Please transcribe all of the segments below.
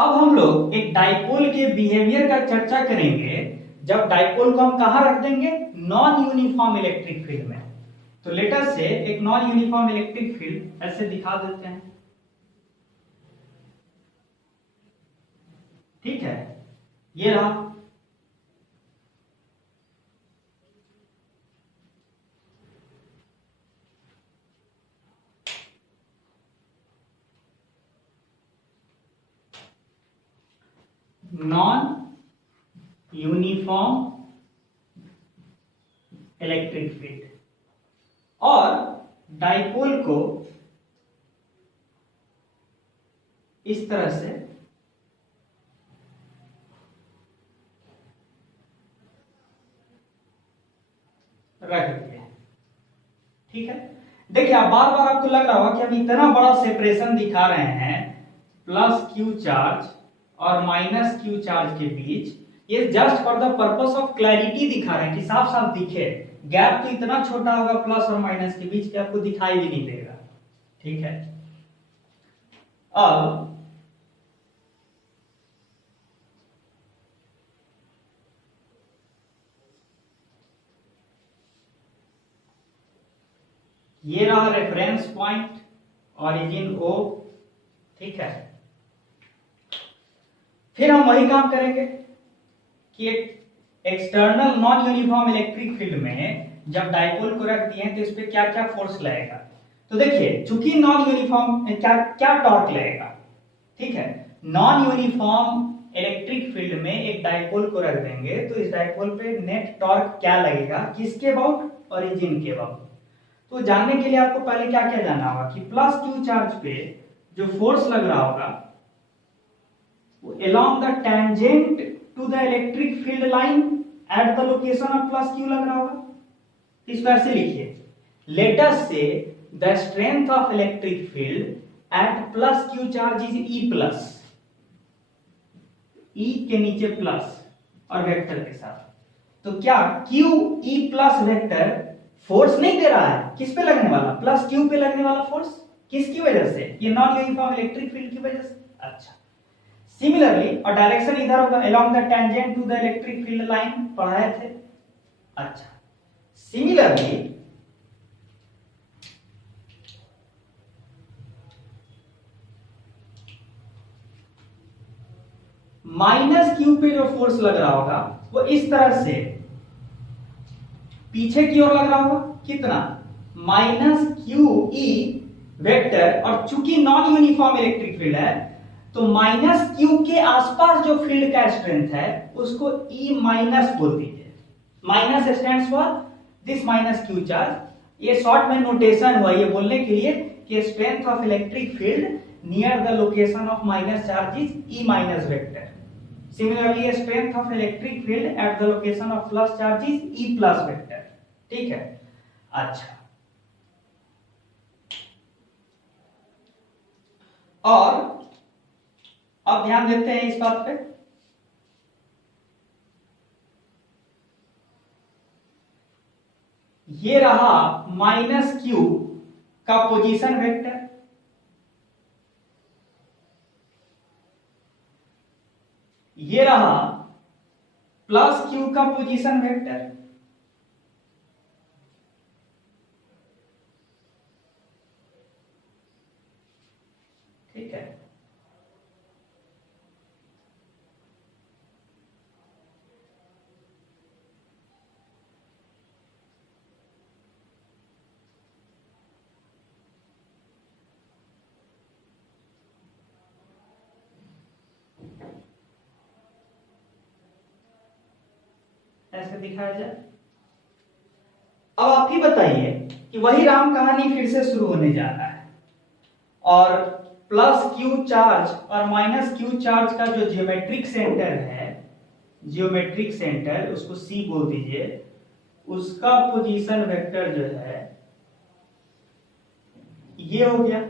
अब हम लोग एक डाइपोल के बिहेवियर का चर्चा करेंगे जब डाइपोल को हम कहां रख देंगे, नॉन यूनिफॉर्म इलेक्ट्रिक फील्ड में। तो लेट अस से एक नॉन यूनिफॉर्म इलेक्ट्रिक फील्ड ऐसे दिखा देते हैं, ठीक है। ये रहा, नॉन यूनिफॉर्म इलेक्ट्रिक फील्ड, और डाइपोल को इस तरह से रख दिया, ठीक है। देखिए आप बार बार आपको लग रहा होगा कि हम इतना बड़ा सेपरेशन दिखा रहे हैं प्लस क्यू चार्ज और माइनस क्यू चार्ज के बीच, ये just for the purpose of clarity दिखा रहे हैं कि साफ साफ दिखे। गैप तो इतना छोटा होगा प्लस और माइनस के बीच कि आपको दिखाई भी नहीं देगा, ठीक है। अब ये रहा रेफरेंस पॉइंट, ओरिजिन ओ, ठीक है। फिर हम वही काम करेंगे कि एक external non uniform electric field में जब डाइपोल को रख दिए तो इस पे क्या क्या फोर्स लगेगा। तो देखिए चूंकि नॉन यूनिफॉर्म क्या क्या टॉर्क लगेगा, ठीक है। नॉन यूनिफॉर्म इलेक्ट्रिक फील्ड में एक डाइपोल को रख देंगे तो इस डाइपोल पे नेट टॉर्क क्या लगेगा, किसके अबाउट, ओरिजिन के अबाउट। तो जानने के लिए आपको पहले क्या क्या जानना होगा कि प्लस क्यू चार्ज पे जो फोर्स लग रहा होगा वो along the tangent to the electric field line at the location of plus q लग रहा होगा। इस बार से लिखिए, let us say the strength of electric field at plus q charge is E plus, E के नीचे प्लस और vector के साथ। तो क्या q E plus vector force नहीं दे रहा है, किस पे लगने वाला, प्लस q पे लगने वाला फोर्स, किसकी वजह से, ये नॉन यूनिफॉर्म इलेक्ट्रिक फील्ड की वजह से। अच्छा, सिमिलरली और डायरेक्शन इधर होगा along the tangent to the electric field line, पढ़ाए थे। अच्छा, सिमिलरली माइनस क्यू पे जो फोर्स लग रहा होगा वो इस तरह से पीछे की ओर लग रहा होगा, कितना, माइनस क्यू ई वेक्टर, और चूंकि नॉन यूनिफॉर्म इलेक्ट्रिक फील्ड है तो माइनस क्यू के आसपास जो फील्ड का स्ट्रेंथ है उसको ई माइनस बोल दीजिए। Minus stands for this minus q charge. ये शॉर्ट में नोटेशन हुआ ये बोलने के लिए कि strength of electric field near the location of minus charge is E minus vector. Similarly strength of electric field at the location of plus charge is E plus vector, ठीक है। अच्छा, और अब ध्यान देते हैं इस बात पे, ये रहा माइनस क्यू का पोजीशन वेक्टर, ये रहा प्लस क्यू का पोजीशन वेक्टर, ठीक है। ऐसे दिखाया जाए। अब आप ही बताइए कि वही राम कहानी फिर से शुरू होने जा रहा है, और प्लस क्यू चार्ज और माइनस क्यू चार्ज का जो जियोमेट्रिक सेंटर है, जियोमेट्रिक सेंटर उसको सी बोल दीजिए, उसका पोजीशन वेक्टर जो है ये हो गया।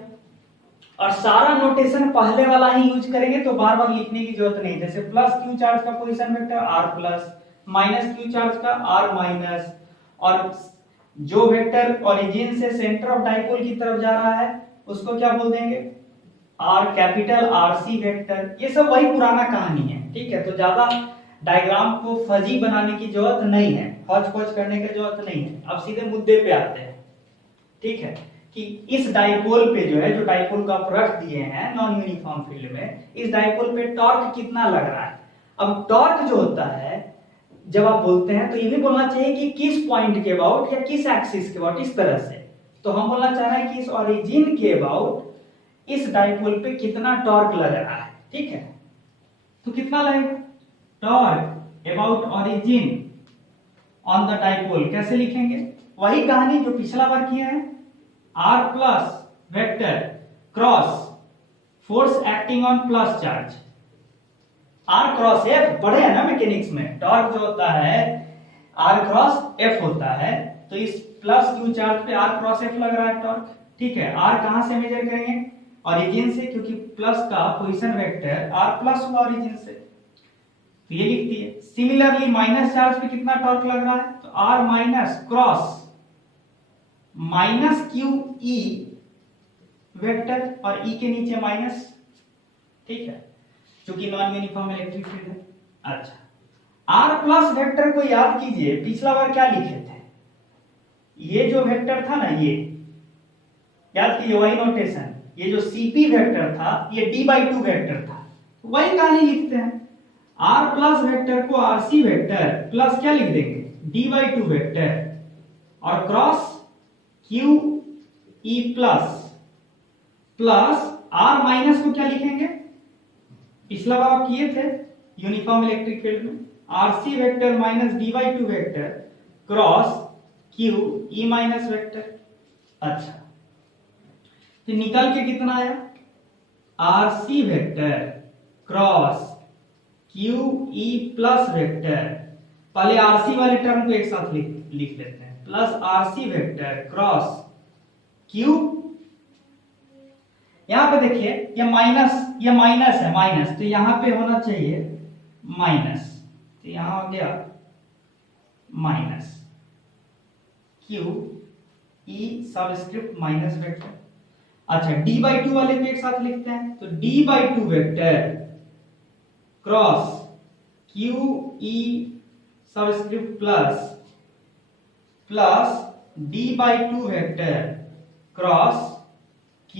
और सारा नोटेशन पहले वाला ही यूज करेंगे तो बार बार लिखने की जरूरत नहीं। जैसे प्लस क्यू चार्ज का position vector r plus, minus q charge का आर माइनस, और जो वेक्टर ओरिजिन से सेंटर ऑफ डाइपोल की तरफ जा रहा है उसको क्या बोल देंगे, और कैपिटल आरसी वेक्टर, ये सब वही पुराना कहानी है, ठीक है। तो ज्यादा डायग्राम को फजी बनाने की जरूरत नहीं है, हौच पौच करने की जरूरत नहीं है। अब सीधे मुद्दे पे आते हैं, ठीक है, कि इस डाइपोल पे जो है, जो डाइपोल को आप रख दिए हैं नॉन यूनिफॉर्म फील्ड में, इस डाइपोल पे टॉर्क कितना लग रहा है। अब टॉर्क जो होता है जब आप बोलते हैं तो ये भी बोलना चाहिए कि किस पॉइंट के अबाउट या किस एक्सिस के अबाउट, इस तरह से। तो हम बोलना चाह रहे हैं कि इस ओरिजिन के अबाउट इस डाइपोल पे कितना टॉर्क लग रहा है, ठीक है। तो कितना लगेगा, torque about origin on the dipole कैसे लिखेंगे, वही कहानी जो पिछला बार किया है, r plus vector cross force acting on plus charge, r cross f पढ़े हैं ना मैकेनिक्स में। टॉर्क जो होता है r क्रॉस f होता है, तो इस प्लस q चार्ज पे r क्रॉस f लग रहा है टॉर्क, ठीक है। r कहां से मेजर करेंगे, ओरिजिन से, क्योंकि प्लस का पोजीशन वेक्टर r प्लस हुआ ओरिजिन से, तो ये लिख दिए। सिमिलरली माइनस चार्ज पे कितना टॉर्क लग रहा है, तो r minus cross minus Q E vector, और ई के नीचे माइनस, ठीक है, क्योंकि नॉन यूनिफॉर्म इलेक्ट्रिक फील्ड है। अच्छा, r प्लस वेक्टर को याद कीजिए, पिछला बार क्या लिखे थे, ये जो वेक्टर था ना, ये याद कीजिए, वही नोटेशन, ये जो cp वेक्टर था ये d/2 वेक्टर था, वही कहानी लिखते हैं। r प्लस वेक्टर को rc वेक्टर प्लस क्या लिख देंगे, d/2 वेक्टर, और cross q e plus plus r minus को क्या लिखेंगे, पिछला बार आप किए थे यूनिफॉर्म इलेक्ट्रिक फील्ड में, rc vector minus d/2 vector cross q e minus vector. अच्छा, तो निकल के कितना आया, rc vector cross q e plus vector, पहले rc वाले टर्म को एक साथ लिख लेते हैं, plus rc vector cross q, यहां पे देखिए ये माइनस है, माइनस, तो यहां पे होना चाहिए माइनस, तो यहां हो गया minus q e subscript minus vector. अच्छा, d/2 वाले पे एक साथ लिखते हैं, तो d/2 vector cross q e subscript plus d/2 vector cross q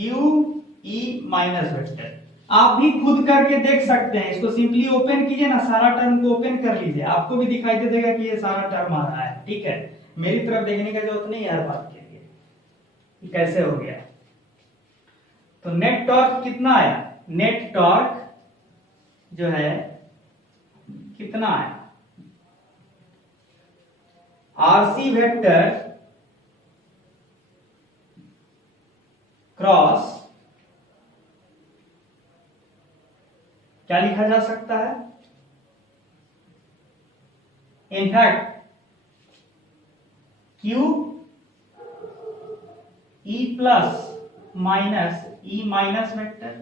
e minus vector. आप भी खुद करके देख सकते हैं, इसको सिंपली ओपन कीजिए ना, सारा टर्म को ओपन कर लीजिए, आपको भी दिखाई दे देगा कि ये सारा टर्म आ रहा है, ठीक है। मेरी तरफ देखने की जरूरत नहीं है हर बात के लिए। कैसे हो गया, तो नेट टॉर्क कितना आया, नेट टॉर्क जो है कितना आया, आरसी वेक्टर क्रॉस, क्या लिखा जा सकता है, in fact Q E plus minus E minus vector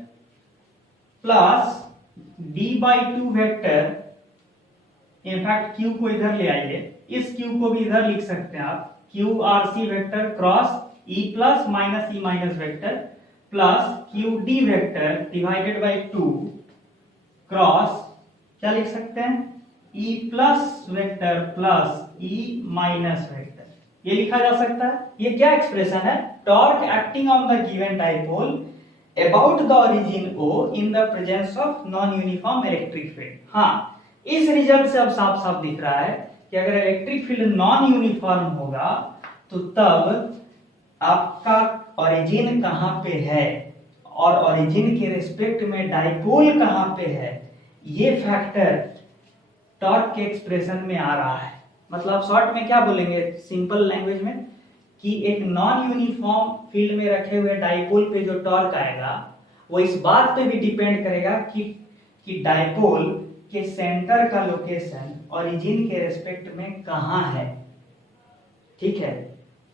plus d/2 vector, in fact Q को इधर ले आइए, इस Q को भी इधर लिख सकते हैं आप, Q RC vector cross E plus minus E minus vector plus Q D vector divided by 2 cross, क्या लिख सकते हैं, E plus vector plus E minus vector, ये लिखा जा सकता है। ये क्या एक्सप्रेशन है, torque acting on the given dipole about the origin O in the presence of non uniform electric field. हाँ, इस रिजल्ट से अब साफ साफ दिख रहा है कि अगर इलेक्ट्रिक फील्ड नॉन यूनिफॉर्म होगा तो तब आपका ओरिजिन कहां पे है और ओरिजिन के रिस्पेक्ट में डाइपोल कहां पे है, ये फैक्टर टॉर्क के एक्सप्रेशन में आ रहा है। मतलब शॉर्ट में क्या बोलेंगे, सिंपल लैंग्वेज में, कि एक नॉन यूनिफॉर्म फील्ड में रखे हुए डाइपोल पे जो टॉर्क आएगा वो इस बात पे भी डिपेंड करेगा कि डाइपोल के सेंटर का लोकेशन ओरिजिन के रेस्पेक्ट में कहां है, ठीक है,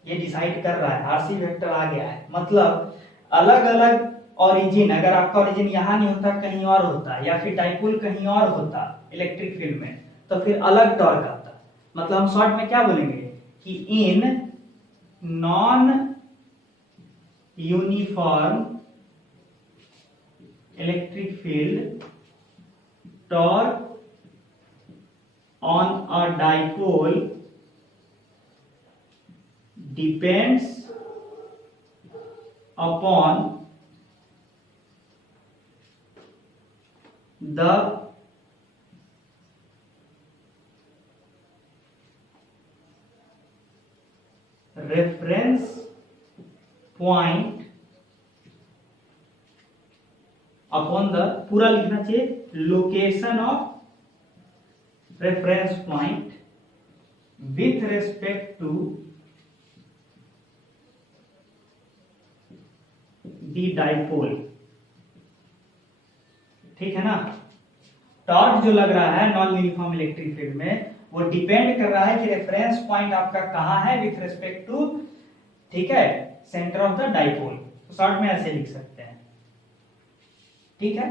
ये डिसाइड कर रहा है। आरसी वेक्टर आ गया है, मतलब अलग अलग ओरिजिन, अगर आपका ओरिजिन यहां नहीं होता कहीं और होता, या फिर डाइपोल कहीं और होता इलेक्ट्रिक फील्ड में, तो फिर अलग टॉर्क आता। मतलब हम शॉर्ट में क्या बोलेंगे कि in non uniform electric field, torque on a dipole depends upon the reference point upon the, पूरा लिखना चाहिए, location of reference point with respect to the dipole। ठीक है ना। टॉर्क जो लग रहा है नॉन यूनिफॉर्म इलेक्ट्रिक फील्ड में, वो डिपेंड कर रहा है कि रेफरेंस पॉइंट आपका कहां है विथ रिस्पेक्ट टू, ठीक है, सेंटर ऑफ द डाइपोल। तो शॉर्ट में ऐसे लिख सकते हैं, ठीक है।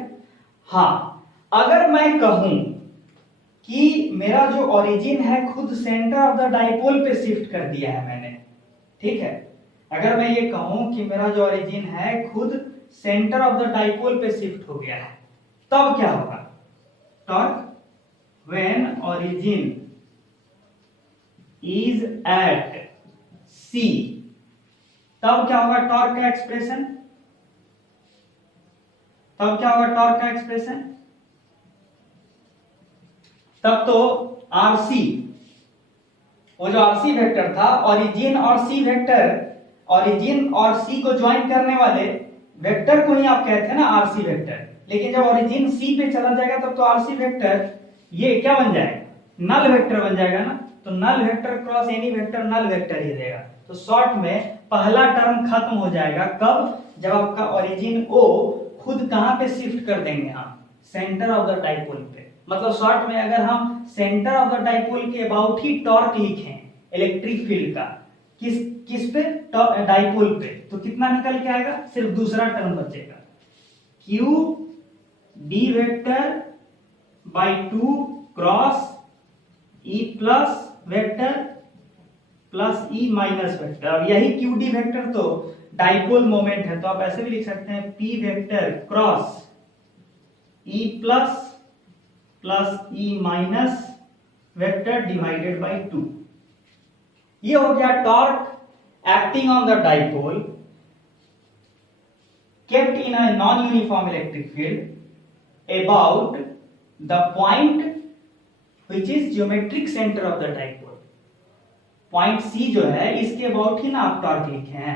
हाँ, अगर मैं कहूं कि मेरा जो ओरिजिन है खुद सेंटर ऑफ द डाइपोल पे शिफ्ट कर दिया है मैंने, ठीक है, अगर मैं ये कहूं कि मेरा जो ओरिजिन है खुद सेंटर ऑफ द डाइपोल पे शिफ्ट हो गया है, तब क्या होगा? Torque when origin is at C, तब क्या होगा टॉर्क का एक्सप्रेशन? तब क्या होगा टॉर्क का एक्सप्रेशन? तब तो आरसी, वो जो आरसी वेक्टर था, ओरिजिन और सी वेक्टर, ओरिजिन और सी को ज्वाइन करने वाले वेक्टर को ही आप कहते हैं ना आरसी वेक्टर। लेकिन जब ओरिजिन सी पे चला जाएगा तब तो आरसी वेक्टर ये क्या बन जाएगा? नल वेक्टर बन जाएगा ना। तो null vector cross any vector null vector ही रहेगा। तो शॉर्ट में पहला टर्म खत्म हो जाएगा कब? जब आपका ओरिजिन ओ खुद कहां पे शिफ्ट कर देंगे हम? सेंटर ऑफ द डाइपोल पे। मतलब शॉर्ट में अगर हम सेंटर ऑफ द डाइपोल के अबाउट ही टॉर्क लिखें इलेक्ट्रिक फील्ड का, किस पे? डाइपोल पे, तो कितना निकल के आएगा? सिर्फ दूसरा टर्म बचेगा, Q D vector by 2 cross E plus vector plus E minus vector. अब यही क्यू डी वेक्टर तो डाइपोल मोमेंट है, तो आप ऐसे भी लिख सकते हैं P vector cross E plus plus E minus vector divided by 2। ये हो गया torque acting on the dipole kept in a non-uniform electric field about the point which is geometric center of the dipole। Point C जो है इसके about ही ना आप torque लिखे हैं,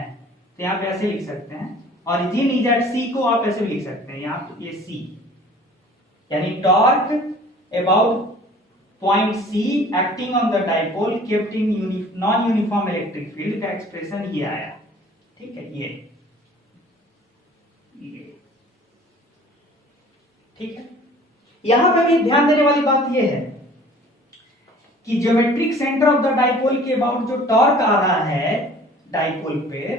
तो यहां पे ऐसे लिख सकते हैं। ओरिजिन इज एट C को आप ऐसे भी लिख सकते हैं, यहां ये C, यानी torque about point C acting on the dipole kept in non uniform electric field का एक्सप्रेशन ये आया, ठीक है। ये ठीक है। यहां पे भी ध्यान देने वाली बात ये है कि geometric centre of the dipole के अबाउट जो टॉर्क आ रहा है डाइपोल पे,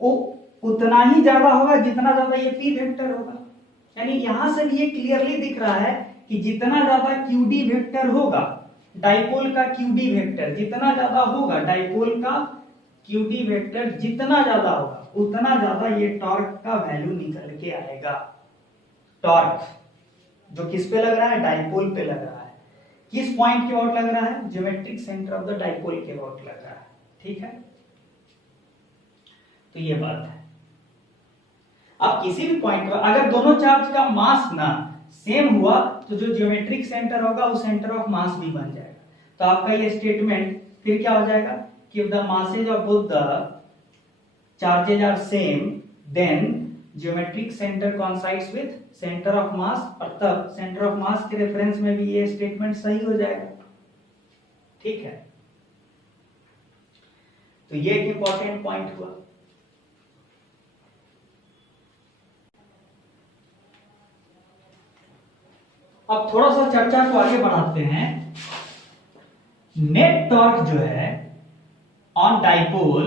वो उतना ही ज्यादा होगा जितना ज्यादा ये पी वेक्टर होगा। यानी यहां से भी ये क्लियरली दिख रहा है कि जितना ज्यादा QD वेक्टर होगा, डाइपोल का QD वेक्टर जितना ज्यादा होगा, डाइपोल का QD वेक्टर जितना ज्यादा होगा, उतना ज्यादा ये टॉर्क का वैल्यू निकल के आएगा। टॉर्क जो किस पे लग रहा है? डाइपोल पे लग रहा है। किस पॉइंट के अबाउट लग रहा है? Geometric centre of the dipole के अबाउट लग रहा है, ठीक है। तो ये बात है। अब किसी भी पॉइंट पर अगर दोनों चार्ज का मास ना सेम हुआ तो जो ज्योमेट्रिक सेंटर होगा वो सेंटर ऑफ मास भी बन जाएगा। तो आपका ये स्टेटमेंट फिर क्या हो जाएगा कि if the masses of both the charges are same then geometric center coincides with center of mass, और तब सेंटर ऑफ मास के रेफरेंस में भी ये स्टेटमेंट सही हो जाएगा, ठीक है। तो ये एक इंपॉर्टेंट पॉइंट हुआ। अब थोड़ा सा चर्चा को आगे बढ़ाते हैं। नेट टॉर्क जो है on dipole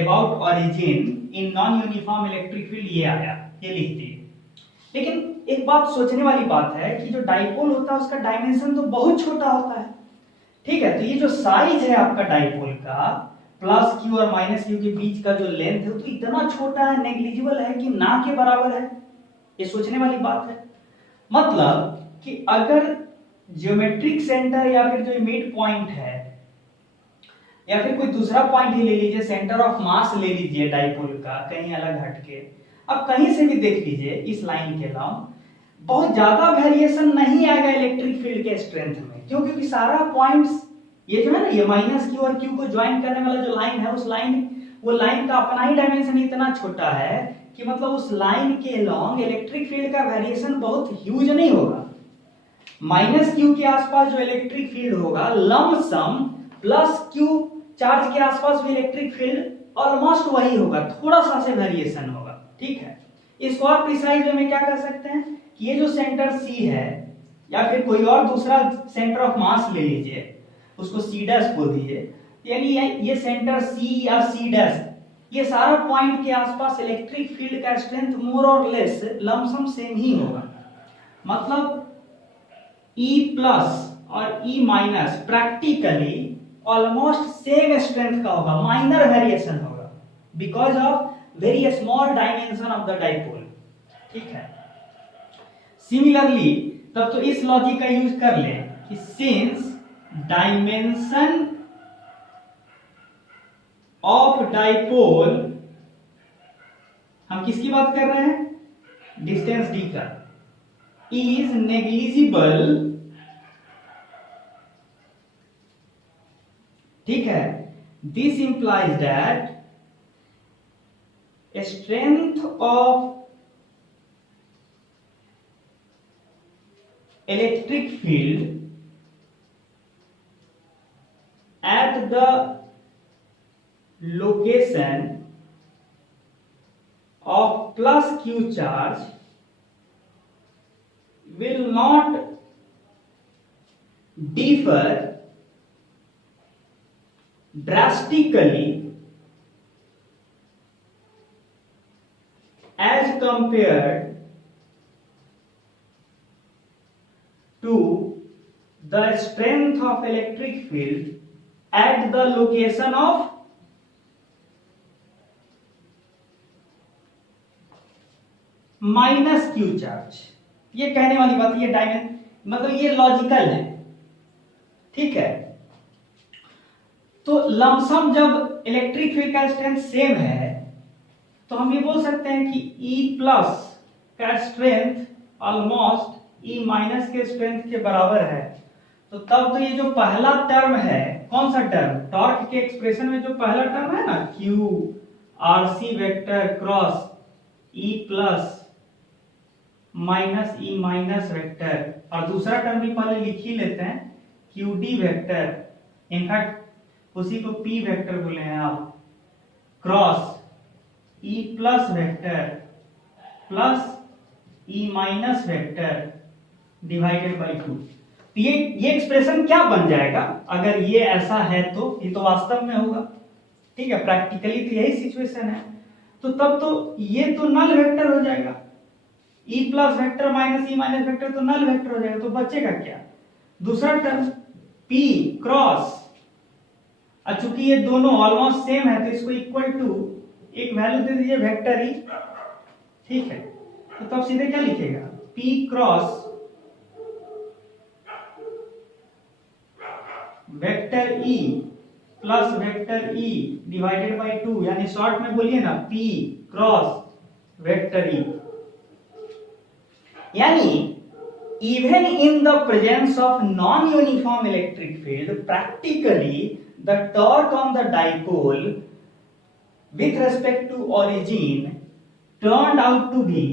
about origin in non uniform electric field ये आया, ये लिख दिए। लेकिन एक बात सोचने वाली बात है कि जो डाइपोल होता है उसका डायमेंशन तो बहुत छोटा होता है, ठीक है। तो ये जो साइज है आपका डाइपोल का प्लस क्यू और माइनस क्यू के बीच का जो लेंथ है तो इतना छोटा है, नेग्लिजिबल है कि ना के बराबर है, ये सोचने वाली बात है। मतलब कि अगर ज्योमेट्रिक सेंटर या फिर जो मिड पॉइंट है या फिर कोई दूसरा पॉइंट ही ले लीजिए, सेंटर ऑफ मास ले लीजिए डाइपोल का कहीं अलग हटके, अब कहीं से भी देख लीजिए इस लाइन के अलावा बहुत ज्यादा वेरिएशन नहीं आएगा इलेक्ट्रिक फील्ड के स्ट्रेंथ में। क्यों? क्योंकि सारा पॉइंट्स ये जो है ना, ये माइनस क्यू और क्यू को ज्वाइन करने वाला जो लाइन है, उस लाइन वो लाइन का अपना ही डायमेंशन इतना छोटा है कि मतलब उस लाइन के अलोंग इलेक्ट्रिक फील्ड का वेरिएशन बहुत ह्यूज नहीं होगा। माइनस क्यू के आसपास जो इलेक्ट्रिक फील्ड होगा लमसम प्लस क्यू चार्ज के आसपास भी इलेक्ट्रिक फील्ड ऑलमोस्ट वही होगा, थोड़ा सा से वेरिएशन होगा। ठीक है, इसको और प्रिसाइज वे में क्या कर सकते हैं कि ये जो सेंटर सी है या फिर कोई और दूसरा सेंटर ऑफ मास ले लीजिए, उसको सी डैश बोल दीजिए, यानी ये सेंटर सी या सी डैश, ये सारा पॉइंट के आसपास इलेक्ट्रिक फील्ड का स्ट्रेंथ मोर और लेस लमसम सेम ही होगा। मतलब E प्लस और E minus practically almost same strength का होगा, माइनर वेरिएशन होगा because of very small dimension of the dipole. ठीक है, सिमिलरली तब तो इस लॉजिक का यूज कर ले कि सिंस डायमेंशन ऑफ डाइपोल, हम किसकी बात कर रहे हैं? डिस्टेंस डी का, is negligible। ठीक है, this implies that a strength of electric field at the location of plus q charge will not differ drastically as compared to the strength of electric field at the location of minus q charge। ये कहने वाली बात, ये मतलब ये logical है। ठीक है, तो लमसम जब इलेक्ट्रिक फील्ड का स्ट्रेंथ सेम है तो हम ये बोल सकते हैं कि E प्लस का स्ट्रेंथ ऑलमोस्ट E माइनस के स्ट्रेंथ के बराबर है। तो तब तो ये जो पहला टर्म है, कौन सा टर्म? टॉर्क के एक्सप्रेशन में जो पहला टर्म है ना, Q RC vector cross E plus minus E minus vector, और दूसरा टर्म भी पहले लिख ही लेते हैं, QD वेक्टर, इनफैक्ट उसी को P वेक्टर बोले हैं आप, cross E plus vector plus E minus vector divided by 2। ये एक्सप्रेशन क्या बन जाएगा अगर ये ऐसा है? तो ये तो वास्तव में होगा। ठीक है, प्रैक्टिकली तो यही सिचुएशन है। तो तब तो ये तो नल वेक्टर हो जाएगा, E plus vector minus E minus vector तो नल वेक्टर हो जाएगा। तो बचेगा क्या? दूसरा टर्म P क्रॉस, चूंकि ये दोनों ऑलमोस्ट सेम है तो इसको इक्वल टू एक वैल्यू दे दीजिए वेक्टर E। ठीक है, तो तब सीधे क्या लिखेगा? P cross vector E plus vector E divided by 2, यानी शॉर्ट में बोलिए ना P क्रॉस वेक्टर E। यानी even in the presence of non-uniform electric field, practically the torque on the dipole with respect to origin turned out to be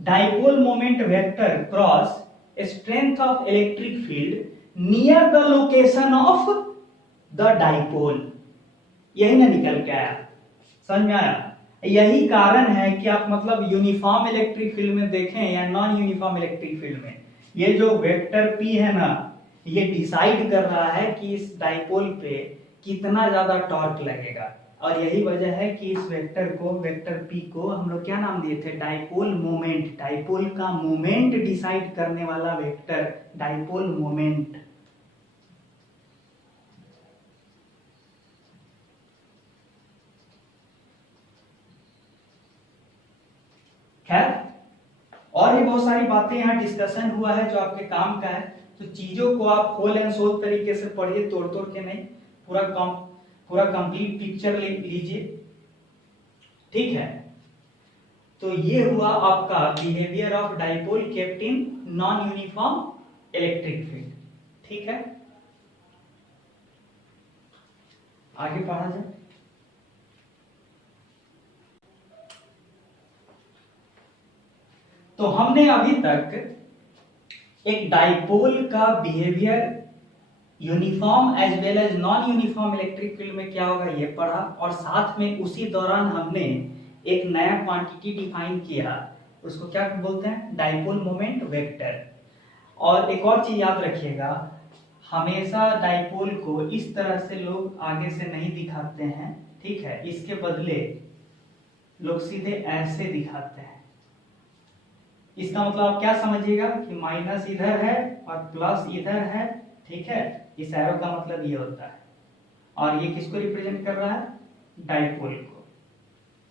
dipole moment vector cross strength of electric field near the location of the dipole। यही ना निकल के आया, समझ में आया? यही कारण है कि आप मतलब यूनिफॉर्म इलेक्ट्रिक फील्ड में देखें या नॉन यूनिफॉर्म इलेक्ट्रिक फील्ड में, ये जो वेक्टर P है ना, ये डिसाइड कर रहा है कि इस डाइपोल पे कितना ज्यादा टॉर्क लगेगा। और यही वजह है कि इस वेक्टर को, वेक्टर P को हम लोग क्या नाम दिए थे? Dipole moment. डाइपोल का मोमेंट डिसाइड करने वाला वेक्टर डाइपोल मोमेंट। खैर, बहुत सारी बातें यहाँ डिस्कशन हुआ है जो आपके काम का है, तो चीजों को आप होल एंड सोल तरीके से पढ़िए, तोड़ तोड़ के नहीं, पूरा कंप्लीट पिक्चर लीजिए, ठीक है। तो ये हुआ आपका behaviour of dipole kept in non uniform electric field, ठीक है। आगे पढ़ा जाए। तो हमने अभी तक एक डाइपोल का behaviour uniform as well as non uniform electric field में क्या होगा ये पढ़ा, और साथ में उसी दौरान हमने एक नया क्वांटिटी डिफाइन किया, उसको क्या बोलते हैं, डाइपोल मोमेंट वेक्टर। और एक और चीज याद रखिएगा, हमेशा डाइपोल को इस तरह से लोग आगे से नहीं दिखाते हैं, ठीक है, इसके बदले लोग सीधे ऐसे दिखाते हैं। इसका मतलब आप क्या समझिएगा कि माइनस इधर है और प्लस इधर है, ठीक है, इस एरो का मतलब ये होता है, और ये किसको रिप्रेजेंट कर रहा है, डाइपोल को।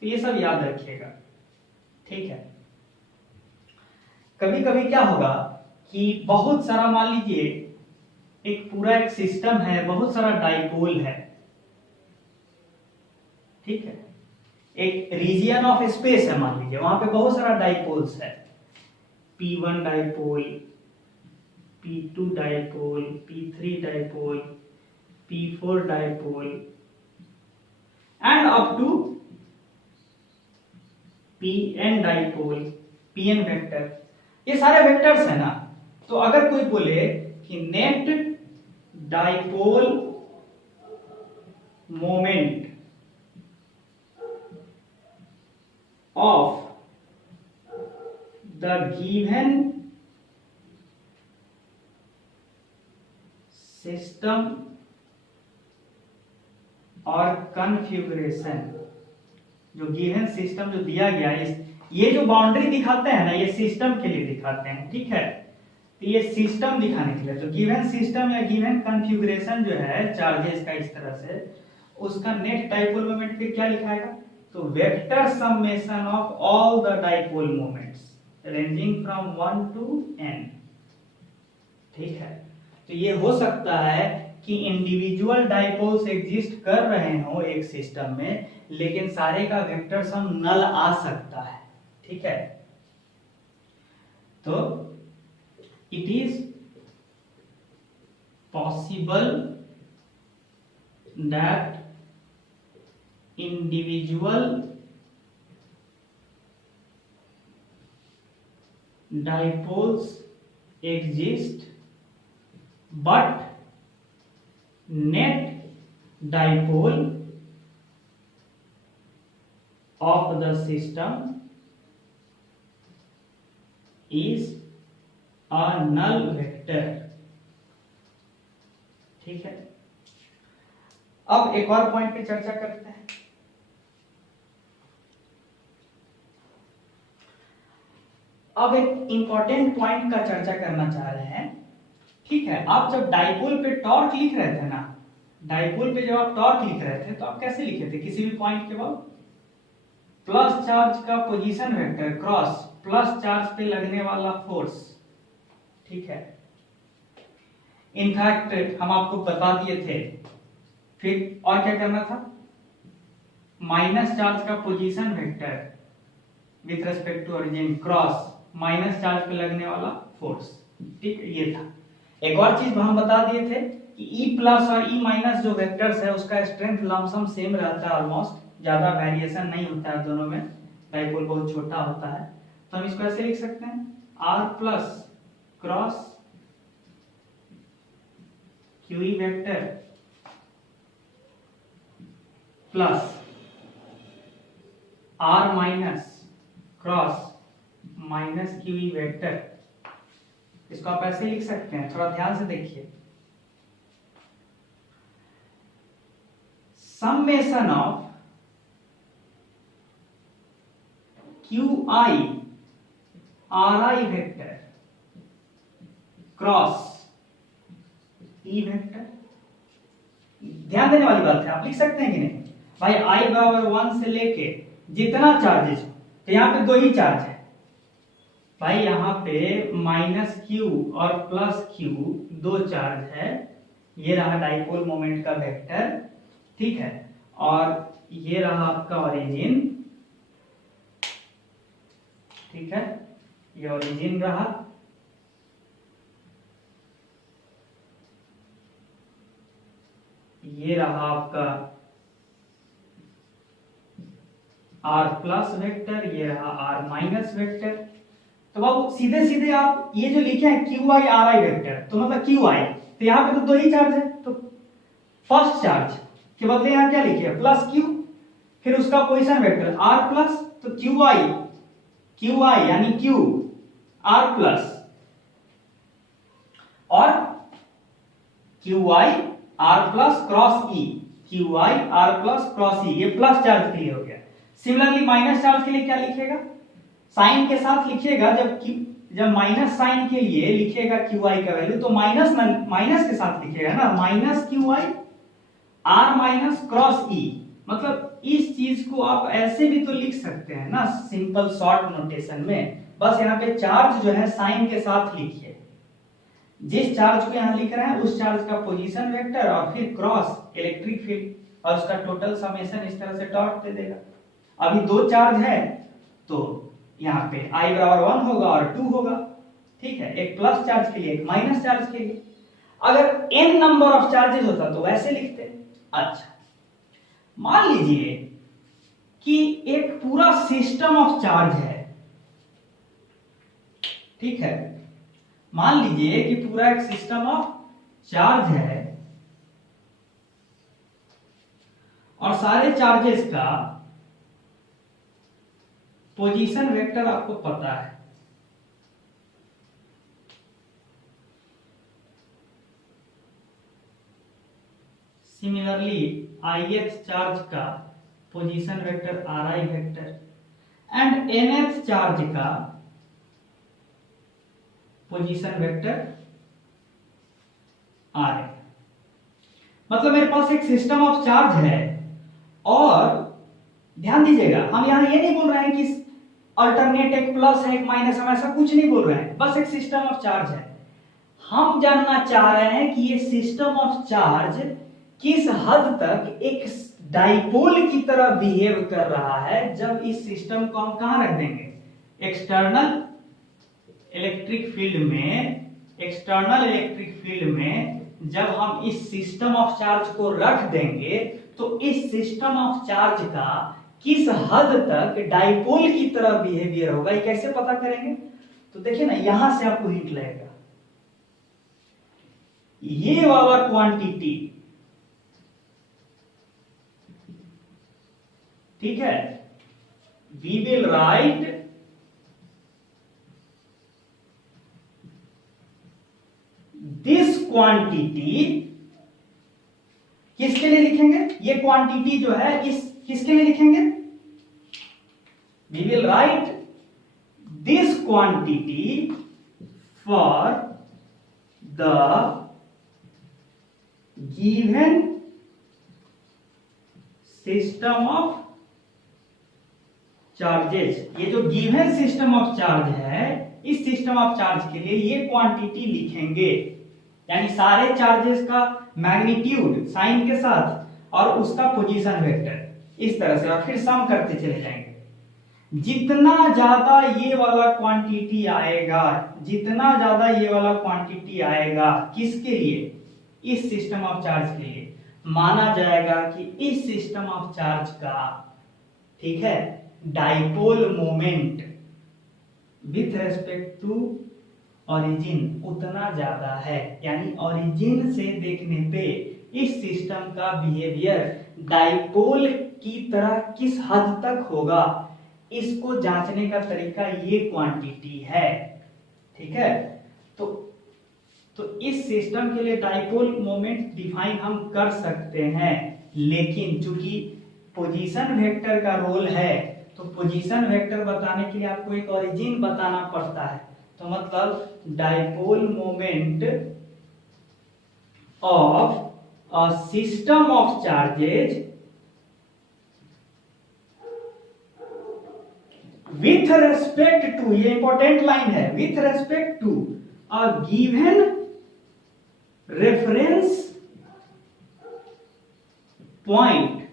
तो ये सब याद रखिएगा, ठीक है। कभी कभी क्या होगा कि बहुत सारा, मान लीजिए एक पूरा एक सिस्टम है, बहुत सारा डाइपोल है, ठीक है, एक रीजियन ऑफ स्पेस है, मान लीजिए वहां पे बहुत सारा डाइपोल्स है, P1 dipole, P2 dipole, P3 dipole, P4 dipole and up to Pn dipole, Pn vector, ये सारे वेक्टर्स है ना। तो अगर कोई बोले कि net dipole moment of the given system और कन्फिगरेशन, जो गिवन सिस्टम जो दिया गया है, ये जो बाउंड्री दिखाते हैं ना, ये सिस्टम के लिए दिखाते हैं, ठीक है। तो ये सिस्टम दिखाने के लिए, तो गिवन सिस्टम या गिवन कन्फिगरेशन जो है चार्जेस का इस तरह से, उसका नेट डाइपोल मोमेंट फिर क्या लिखाएगा, तो vector summation of all the dipole moments ranging from 1 to n, ठीक है। तो ये हो सकता है कि इंडिविजुअल डाइपोल्स एग्जिस्ट कर रहे हो एक सिस्टम में, लेकिन सारे का वेक्टर सम नल आ सकता है, ठीक है। तो it is possible that individual dipoles exist but net dipole of the system is a null vector, ठीक है। अब एक और पॉइंट पे चर्चा करते हैं। अब एक इंपॉर्टेंट पॉइंट का चर्चा करना चाह रहे हैं, ठीक है। आप जब डाइपोल पे टॉर्क लिख रहे थे ना, डाइपोल पे जब आप टॉर्क लिख रहे थे तो आप कैसे लिखे थे, किसी भी पॉइंट के बाद प्लस चार्ज का position vector cross plus charge पे लगने वाला फोर्स, ठीक है। इनफैक्ट हम आपको बता दिए थे, फिर और क्या करना था, माइनस चार्ज का position vector with respect to origin cross minus charge पे लगने वाला फोर्स, ठीक है, ये था। एक और चीज हम बता दिए थे कि E प्लस और E माइनस जो वेक्टर्स है उसका स्ट्रेंथ लमसम सेम रहता है, ऑलमोस्ट, ज्यादा वेरिएशन नहीं होता है दोनों में, डाइपोल बहुत छोटा होता है। तो हम इसको ऐसे लिख सकते हैं, R plus cross QE vector plus R minus cross minus QE vector, इसको आप ऐसे लिख सकते हैं, थोड़ा ध्यान से देखिए, summation of QI RI vector cross E vector. ध्यान देने वाली बात है, आप लिख सकते हैं कि नहीं भाई, I बराबर 1 से लेके जितना चार्जेस हो, तो यहाँ पे दो ही चार्ज है, भाई यहाँ पे माइनस क्यू और प्लस क्यू दो चार्ज है, ये रहा डाइपोल मोमेंट का वेक्टर, ठीक है, और ये रहा आपका ओरिजिन, ठीक है, ये ओरिजिन रहा, ये रहा आपका r प्लस वेक्टर, ये रहा r माइनस वेक्टर। तो बाबू सीधे सीधे आप ये जो लिखे हैं Q I are I vector, तो मतलब क्यू आई, तो यहाँ पे तो दो ही चार्ज है, तो फर्स्ट चार्ज के बदले यहाँ क्या लिखे प्लस क्यू, फिर उसका पोजीशन वेक्टर r प्लस, तो क्यू आई यानी क्यू r प्लस और Q I R plus cross E, Q I R plus cross E, ये प्लस चार्ज के लिए हो गया। सिमिलरली माइनस चार्ज के लिए क्या लिखेगा, साइन के साथ लिखिएगा, जब माइनस साइन के लिए लिखिएगा क्यू आई का वैल्यू, तो माइनस के साथ लिखिएगा ना, minus Q I R minus cross E. मतलब इस चीज को आप ऐसे भी तो लिख सकते हैं ना, सिंपल शॉर्ट नोटेशन में, बस यहाँ पे चार्ज जो है साइन के साथ लिखिए, जिस चार्ज को यहाँ लिख रहे हैं उस चार्ज का पोजीशन वेक्टर और फिर क्रॉस इलेक्ट्रिक फील्ड और उसका टोटल समेशन इस तरह से डॉट दे देगा। अभी दो चार्ज है तो यहाँ पे i बराबर 1 होगा और 2 होगा, ठीक है, एक प्लस चार्ज के लिए एक माइनस चार्ज के लिए। अगर n नंबर ऑफ चार्जेस होता तो वैसे लिखते। अच्छा, मान लीजिए कि एक पूरा सिस्टम ऑफ चार्ज है, ठीक है, मान लीजिए कि पूरा एक सिस्टम ऑफ चार्ज है और सारे चार्जेस का पोजीशन वेक्टर आपको पता है, सिमिलरली ith चार्ज का position vector ri vector and nth charge का पोजीशन वेक्टर rn। मतलब मेरे पास एक सिस्टम ऑफ चार्ज है और ध्यान दीजिएगा, हम यहां ये नहीं बोल रहे हैं कि अल्टरनेट एक प्लस है एक माइनस, हम ऐसा कुछ नहीं बोल रहे हैं, बस एक सिस्टम ऑफ चार्ज है। हम जानना चाह रहे हैं कि ये सिस्टम ऑफ चार्ज किस हद तक एक डाइपोल की तरह बिहेव कर रहा है जब इस सिस्टम को हम कहां रख देंगे, एक्सटर्नल इलेक्ट्रिक फील्ड में, एक्सटर्नल इलेक्ट्रिक फील्ड में जब हम इस सिस्टम ऑफ चार्ज को रख देंगे तो इस सिस्टम ऑफ चार्ज का किस हद तक डाइपोल की तरह बिहेवियर होगा, ये कैसे पता करेंगे। तो देखिए ना, यहां से आपको हिंट लगेगा, ये वाला क्वांटिटी, ठीक है, we will write this quantity, किसके लिए लिखेंगे, ये क्वांटिटी जो है इस किसके लिए लिखेंगे, we will write this quantity for the given system of charges. ये जो गिवन सिस्टम ऑफ चार्ज है, इस सिस्टम ऑफ चार्ज के लिए ये क्वांटिटी लिखेंगे, यानी सारे चार्जेस का मैग्नीट्यूड साइन के साथ और उसका पोजीशन वेक्टर इस तरह से, और फिर सम करते चले जाएंगे। जितना ज्यादा ये वाला क्वांटिटी आएगा, जितना ज्यादा ये वाला क्वांटिटी आएगा, किसके लिए, इस सिस्टम ऑफ चार्ज के लिए, माना जाएगा कि इस सिस्टम ऑफ चार्ज का, ठीक है, dipole moment with respect to origin उतना ज्यादा है, यानी ओरिजिन से देखने पे इस सिस्टम का बिहेवियर डाइपोल की तरह किस हद तक होगा, इसको जांचने का तरीका ये क्वांटिटी है, ठीक है। तो इस सिस्टम के लिए डाइपोल मोमेंट डिफाइन हम कर सकते हैं, लेकिन चूंकि पोजीशन वेक्टर का रोल है तो पोजीशन वेक्टर बताने के लिए आपको एक ओरिजिन बताना पड़ता है। तो मतलब dipole moment of a system of charges with respect to, ये इंपॉर्टेंट लाइन है, with respect to a given reference point,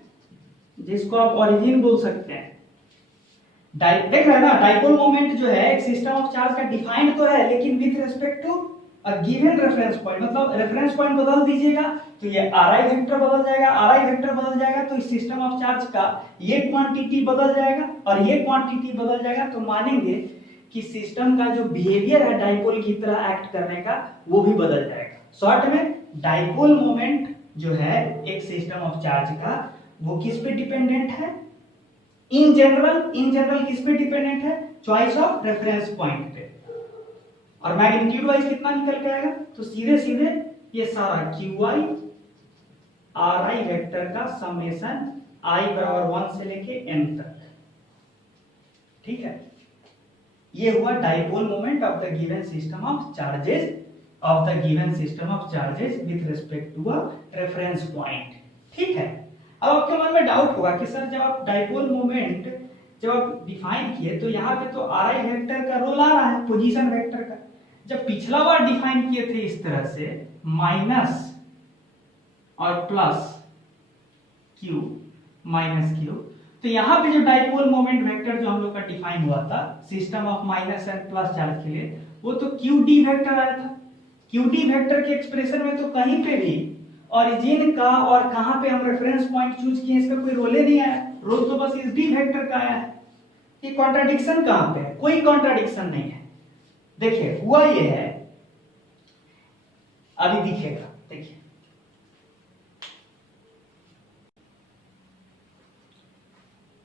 जिसको आप ओरिजिन बोल सकते हैं। देख रहे हैं ना, डाइपोल मोमेंट जो है एक सिस्टम ऑफ चार्ज का डिफाइंड तो है, लेकिन with respect to a given reference point, मतलब रेफरेंस पॉइंट बदल दीजिएगा तो ये आरआई वेक्टर बदल जाएगा, आरआई वेक्टर बदल जाएगा तो इस सिस्टम ऑफ चार्ज का ये क्वांटिटी बदल जाएगा और ये क्वांटिटी बदल जाएगा, तो मानेंगे कि सिस्टम का जो बिहेवियर है डाइपोल की तरह एक्ट करने का वो भी बदल जाएगा। शॉर्ट में डाइपोल मोमेंट जो है एक सिस्टम ऑफ चार्ज का वो किस पे डिपेंडेंट है? इन जनरल किस पे डिपेंडेंट है? चॉइस ऑफ रेफरेंस पॉइंट पे। और मैग्नीट्यूड वाइज कितना निकल के आएगा? तो सीधे सीधे ये सारा QI RI वेक्टर का समेशन I बराबर 1 से लेके n तक, ठीक है। ये हुआ dipole moment of the given system of charges with respect to a reference point, ठीक है। अब आपके मन में डाउट होगा कि सर जब आप डाइपोल मोमेंट जब आप डिफाइन किए तो यहाँ पे तो RI वेक्टर का रोल आ रहा है, पोजीशन वेक्टर का। जब पिछला बार डिफाइन किए थे इस तरह से माइनस और प्लस Q माइनस Q, तो यहाँ पे जो डाइपोल मोमेंट वेक्टर जो हम लोग का डिफाइन हुआ था system of minus and plus charge के लिए, वो तो QD वेक्टर आया था। QD वेक्टर के एक्सप्रेशन में तो कहीं पे भी ओरिजिन का और कहां पे हम रेफरेंस पॉइंट चूज किए इसका कोई रोल ही नहीं आया, रोल तो बस इस D वेक्टर का आया है। ये कॉन्ट्राडिक्शन कहां पे है? कोई कॉन्ट्राडिक्शन नहीं है। देखिए हुआ ये है, अभी दिखेगा, देखिए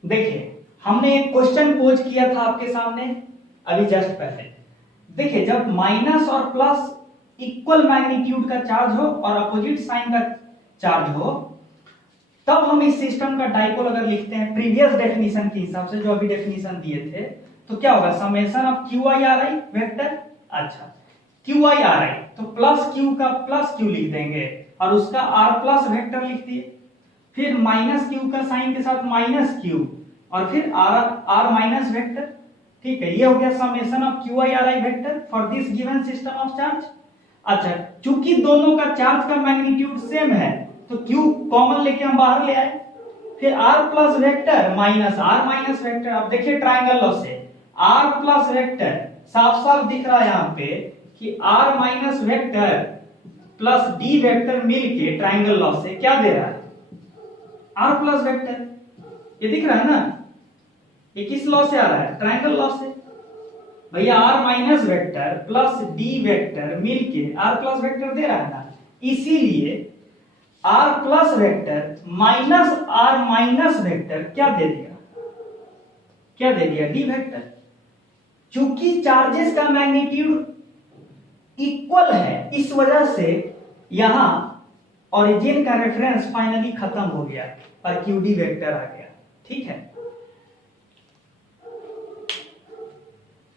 देखिए हमने एक क्वेश्चन पोज किया था आपके सामने अभी जस्ट पहले। देखिए जब माइनस और प्लस इक्वल मैग्नीट्यूड का चार्ज हो और अपोजिट साइन का चार्ज हो, तब हम इस सिस्टम का डाइपोल अगर लिखते हैं प्रीवियस डेफिनेशन के हिसाब से जो अभी डेफिनेशन दिए थे, तो क्या होगा? Summation of QI RI vector, अच्छा QI RI तो प्लस Q का प्लस Q लिख देंगे और उसका R प्लस वेक्टर लिख दिए, फिर माइनस Q का साइन के साथ माइनस Q और फिर R माइनस वेक्टर, ठीक है। ये हो गया summation of QI RI vector for this given system of charge. अच्छा, चूंकि दोनों का चार्ज का मैग्नीट्यूड सेम है तो Q कॉमन लेके हम बाहर ले आए, फिर R plus vector minus R minus vector. अब देखिए ट्रायंगल लॉ से R प्लस वेक्टर साफ साफ दिख रहा है यहाँ पे कि R minus vector plus D vector मिलके ट्रायंगल लॉ से क्या दे रहा है? R plus vector. ये दिख रहा है ना, ये किस लॉ से आ रहा है? ट्रायंगल लॉ से। भैया R minus vector plus D vector मिलके R प्लस वेक्टर दे रहा है ना, इसीलिए R plus vector minus R minus vector क्या दे दिया? क्या दे दिया? D vector. चूंकि चार्जेस का मैग्नीट्यूड इक्वल है, इस वजह से यहां ओरिजिन का रेफरेंस फाइनली खत्म हो गया और QD वेक्टर आ गया, ठीक है।